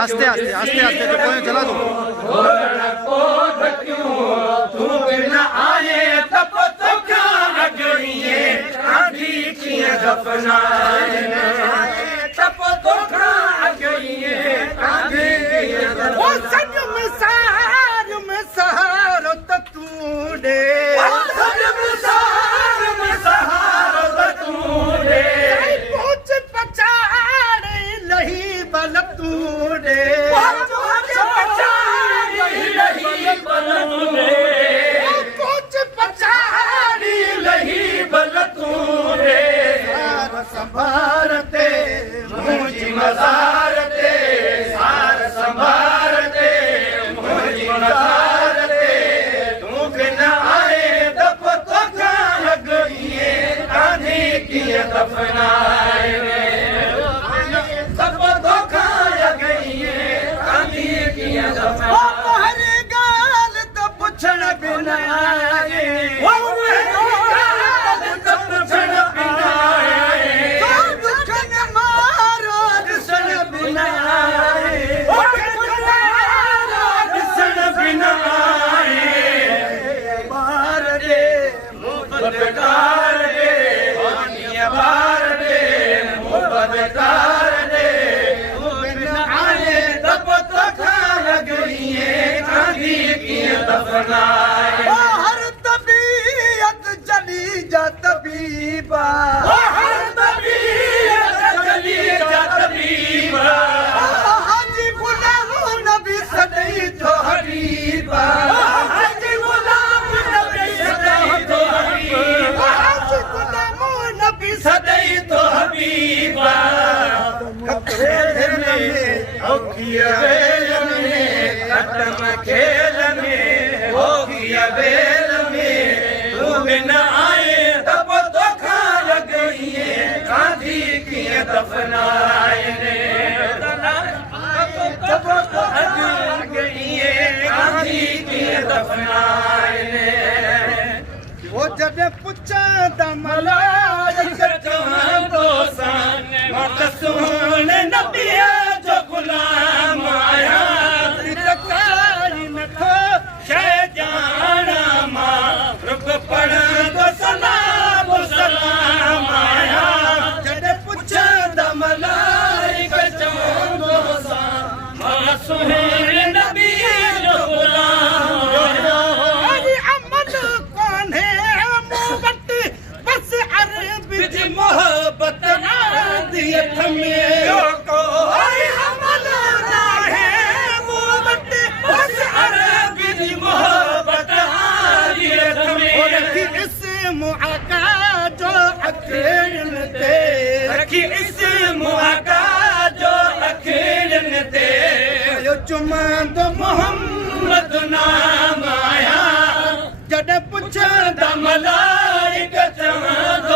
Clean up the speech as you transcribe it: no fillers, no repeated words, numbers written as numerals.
आस्ते आस्ते आस्ते आस्ते तो कोई चला दो तू बिना आए तप तो क्या अगड़िए आधी किए दफनाए तप तो क्या अगड़िए आधी किए ओ सज में सहार तो तूने पूछ पछाड़ लही बल तूने पूछ पछाड़ लही बल तूने संभारते मुझी मज़ारते सार संभारते मुझी मज़ारते तू बिन आए दफ़ तो कान गईए कान्हे किए दफनाए दफ़ तो कान गईए कान्हे किए दफनाए हर गाल तो पुछण बिन आए पुछण बिन आए दुखन मारो ॾिसण बिन आए ॾिसण बिन आए ॿार ॾे बदकार दे पानीअ बार दे बदकार दे तू बिन आए दफ़ तो खान गईए कांधी कीअं दफनाए हर तबीयत चली जा तबीबा हर तबीयत चली जा तबीबा हाजी गुलाम नबी सदई तो हबीबा हाजी गुलाम नबी सदई तो हबीबा हाजी गुलाम नबी सदई तो हबीबा खतरे में होगिया बेल में कदम खेल में होगिया बेल में तू बिन आए दफ़ तो खान गईए कांधी कीअं दफनाए दफ़ तो खान गईए कांधी कीअं दफनाए वो जॾहिं पुछां त मलाइक चवंदो सन मां त सुहिणे नबीअ जो गुलाम आहियां कारी नथो शइ ॼाणा मां रुख पढ़ंदो सलाम सलाम आहियां जॾहिं पुछां त मलाइक चवंदो सन मां सुहिणे नबीअ जो गुलाम अरे अमल कोन्हे मूं वटि बस अरब जी मोहबत आदि थमे कोई अमल नाहे मूं वटि बस अरब जी मोहबत आदि थमे रखी इस्म आका जो अखियुनि ते रखी इस्म आका जो अखियुनि ते यो चुमंदो मोहम्मद नाम आया जॾहिं पुछां त मलाइक चवंदो